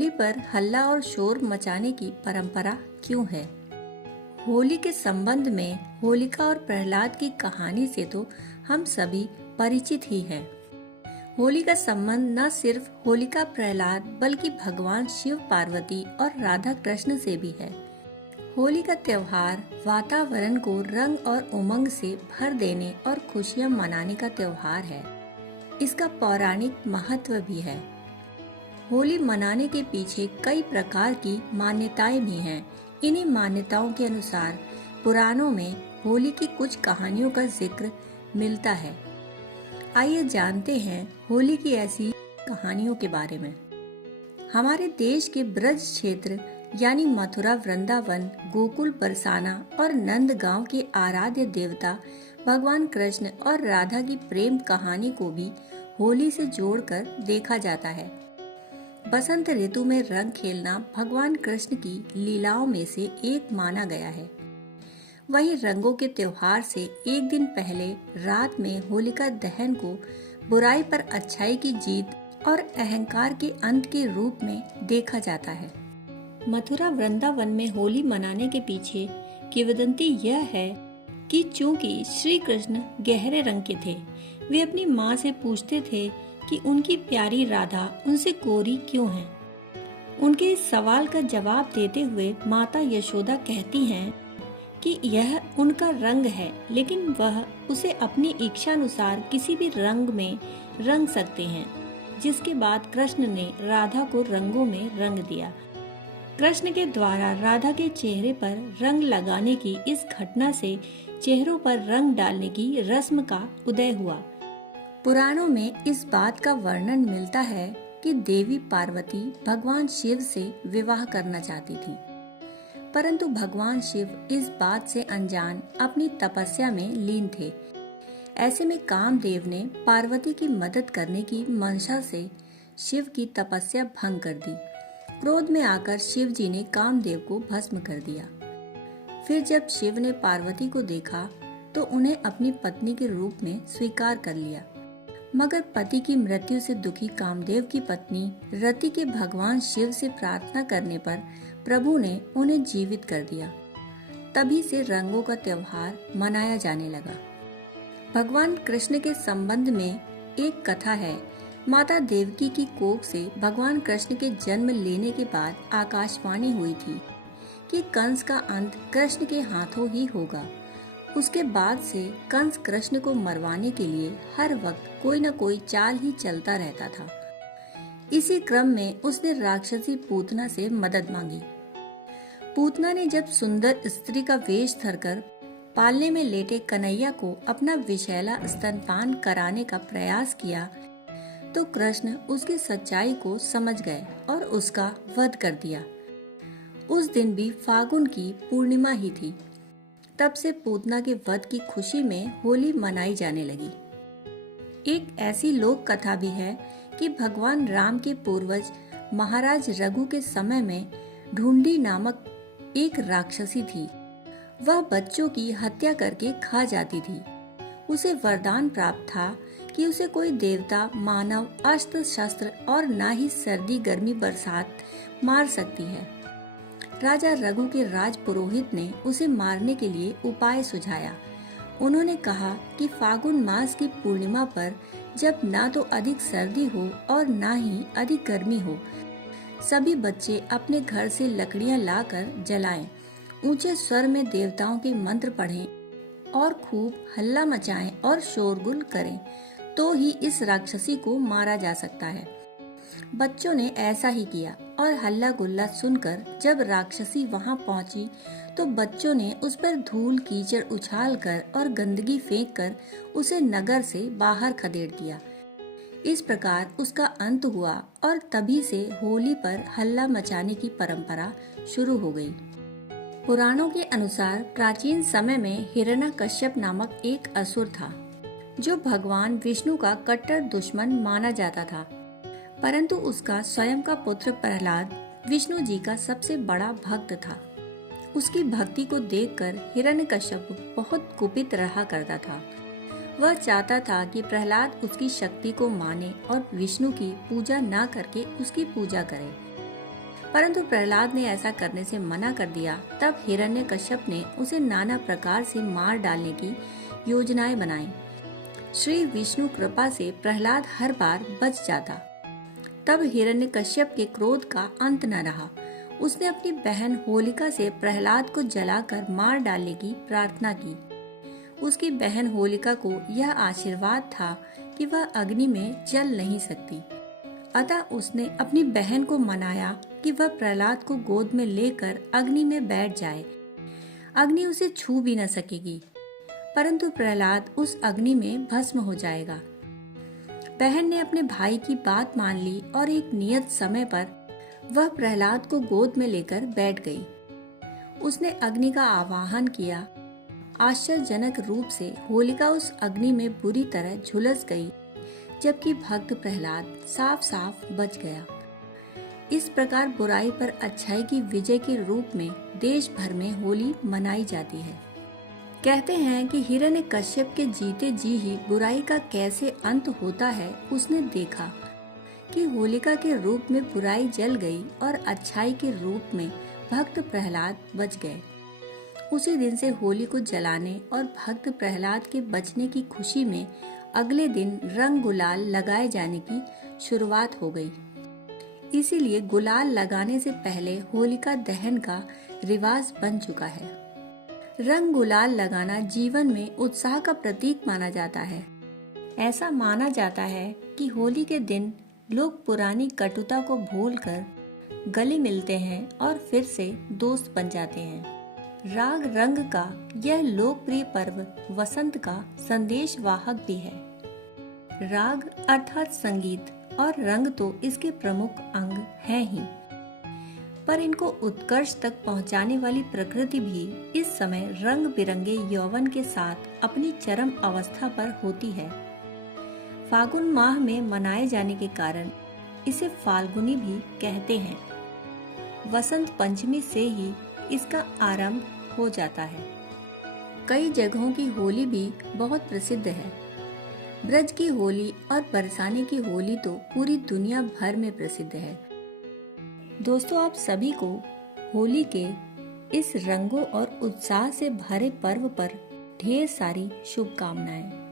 होली पर हल्ला और शोर मचाने की परंपरा क्यों है? होली के संबंध में होलिका और प्रहलाद की कहानी से तो हम सभी परिचित ही हैं। होली का संबंध न सिर्फ होलिका प्रहलाद बल्कि भगवान शिव पार्वती और राधा कृष्ण से भी है। होली का त्योहार वातावरण को रंग और उमंग से भर देने और खुशियां मनाने का त्योहार है। इसका पौराणिक महत्व भी है। होली मनाने के पीछे कई प्रकार की मान्यताएं भी हैं। इन्हीं मान्यताओं के अनुसार पुराणों में होली की कुछ कहानियों का जिक्र मिलता है। आइए जानते हैं होली की ऐसी कहानियों के बारे में। हमारे देश के ब्रज क्षेत्र यानी मथुरा, वृंदावन, गोकुल, बरसाना और नंद गांव के आराध्य देवता भगवान कृष्ण और राधा की प्रेम कहानी को भी होली से जोड़कर देखा जाता है। बसंत ऋतु में रंग खेलना भगवान कृष्ण की लीलाओं में से एक माना गया है। वहीं रंगों के त्योहार से एक दिन पहले रात में होलिका दहन को बुराई पर अच्छाई की जीत और अहंकार के अंत के रूप में देखा जाता है। मथुरा वृंदावन में होली मनाने के पीछे किंवदंती यह है कि चूंकि श्री कृष्ण गहरे रंग के थे, वे अपनी माँ से पूछते थे कि उनकी प्यारी राधा उनसे गोरी क्यों है। उनके इस सवाल का जवाब देते हुए माता यशोदा कहती हैं कि यह उनका रंग है, लेकिन वह उसे अपनी इच्छानुसार किसी भी रंग में रंग सकते हैं। जिसके बाद कृष्ण ने राधा को रंगों में रंग दिया। कृष्ण के द्वारा राधा के चेहरे पर रंग लगाने की इस घटना से चेहरों पर रंग डालने की रस्म का उदय हुआ। पुराणों में इस बात का वर्णन मिलता है कि देवी पार्वती भगवान शिव से विवाह करना चाहती थी, परंतु भगवान शिव इस बात से अनजान अपनी तपस्या में लीन थे। ऐसे में कामदेव ने पार्वती की मदद करने की मंशा से शिव की तपस्या भंग कर दी। क्रोध में आकर शिव जी ने कामदेव को भस्म कर दिया। फिर जब शिव ने पार्वती को देखा तो उन्हें अपनी पत्नी के रूप में स्वीकार कर लिया। मगर पति की मृत्यु से दुखी कामदेव की पत्नी रति के भगवान शिव से प्रार्थना करने पर प्रभु ने उन्हें जीवित कर दिया। तभी से रंगों का त्योहार मनाया जाने लगा। भगवान कृष्ण के संबंध में एक कथा है। माता देवकी की कोख से भगवान कृष्ण के जन्म लेने के बाद आकाशवाणी हुई थी कि कंस का अंत कृष्ण के हाथों ही होगा। उसके बाद से कंस कृष्ण को मरवाने के लिए हर वक्त कोई न कोई चाल ही चलता रहता था। इसी क्रम में उसने राक्षसी पूतना से मदद मांगी। पूतना ने जब सुंदर स्त्री का वेश धरकर पालने में लेटे कन्हैया को अपना विषैला स्तनपान कराने का प्रयास किया तो कृष्ण उसकी सच्चाई को समझ गए और उसका वध कर दिया। उस दिन भी फागुन की पूर्णिमा ही थी। तब से पूतना के वध की खुशी में होली मनाई जाने लगी। एक ऐसी लोक कथा भी है कि भगवान राम के पूर्वज महाराज रघु के समय में ढूंढी नामक एक राक्षसी थी। वह बच्चों की हत्या करके खा जाती थी। उसे वरदान प्राप्त था कि उसे कोई देवता, मानव, अस्त्र शस्त्र और ना ही सर्दी, गर्मी, बरसात मार सकती है। राजा रघु के राज पुरोहित ने उसे मारने के लिए उपाय सुझाया। उन्होंने कहा कि फागुन मास की पूर्णिमा पर जब ना तो अधिक सर्दी हो और ना ही अधिक गर्मी हो, सभी बच्चे अपने घर से लकड़ियां लाकर जलाएं, ऊंचे स्वर में देवताओं के मंत्र पढ़ें और खूब हल्ला मचाएं और शोरगुल करें, तो ही इस राक्षसी को मारा जा सकता है। बच्चों ने ऐसा ही किया और हल्ला गुल्ला सुनकर जब राक्षसी वहां पहुंची तो बच्चों ने उस पर धूल कीचड़ उछालकर और गंदगी फेंककर उसे नगर से बाहर खदेड़ दिया। इस प्रकार उसका अंत हुआ और तभी से होली पर हल्ला मचाने की परंपरा शुरू हो गई। पुराणों के अनुसार प्राचीन समय में हिरण्यकश्यप नामक एक असुर था जो भगवान विष्णु का कट्टर दुश्मन माना जाता था, परंतु उसका स्वयं का पुत्र प्रहलाद विष्णु जी का सबसे बड़ा भक्त था। उसकी भक्ति को देखकर हिरण्यकश्यप बहुत कुपित रहा करता था। वह चाहता था कि प्रहलाद उसकी शक्ति को माने और विष्णु की पूजा ना करके उसकी पूजा करे। परंतु प्रहलाद ने ऐसा करने से मना कर दिया। तब हिरण्यकश्यप ने उसे नाना प्रकार से मार डालने की योजनाएं बनाई। श्री विष्णु कृपा से प्रहलाद हर बार बच जाता। तब हिरण्यकश्यप के क्रोध का अंत न रहा। उसने अपनी बहन होलिका से प्रहलाद को जलाकर मार डालने की प्रार्थना की। उसकी बहन होलिका को यह आशीर्वाद था कि वह अग्नि में जल नहीं सकती। अतः उसने अपनी बहन को मनाया कि वह प्रहलाद को गोद में लेकर अग्नि में बैठ जाए। अग्नि उसे छू भी न सकेगी, परंतु प्रहलाद उस अग्नि में भस्म हो जाएगा। बहन ने अपने भाई की बात मान ली और एक नियत समय पर वह प्रहलाद को गोद में लेकर बैठ गई। उसने अग्नि का आवाहन किया। आश्चर्यजनक रूप से होलिका उस अग्नि में बुरी तरह झुलस गई, जबकि भक्त प्रहलाद साफ साफ बच गया। इस प्रकार बुराई पर अच्छाई की विजय के रूप में देश भर में होली मनाई जाती है। कहते हैं कि हिरण्यकश्यप के जीते जी ही बुराई का कैसे अंत होता है उसने देखा कि होलिका के रूप में बुराई जल गई और अच्छाई के रूप में भक्त प्रहलाद बच गए। उसी दिन से होली को जलाने और भक्त प्रहलाद के बचने की खुशी में अगले दिन रंग गुलाल लगाए जाने की शुरुआत हो गई। इसीलिए गुलाल लगाने से पहले होलिका दहन का रिवाज बन चुका है। रंग गुलाल लगाना जीवन में उत्साह का प्रतीक माना जाता है। ऐसा माना जाता है कि होली के दिन लोग पुरानी कटुता को भूलकर गले मिलते हैं और फिर से दोस्त बन जाते हैं। राग रंग का यह लोकप्रिय पर्व वसंत का संदेश वाहक भी है। राग अर्थात संगीत और रंग तो इसके प्रमुख अंग हैं ही, पर इनको उत्कर्ष तक पहुंचाने वाली प्रकृति भी इस समय रंग बिरंगे यौवन के साथ अपनी चरम अवस्था पर होती है। फागुन माह में मनाए जाने के कारण इसे फाल्गुनी भी कहते हैं। वसंत पंचमी से ही इसका आरंभ हो जाता है। कई जगहों की होली भी बहुत प्रसिद्ध है। ब्रज की होली और बरसाने की होली तो पूरी दुनिया भर में प्रसिद्ध है। दोस्तों, आप सभी को होली के इस रंगों और उत्साह से भरे पर्व पर ढेर सारी शुभकामनाएं।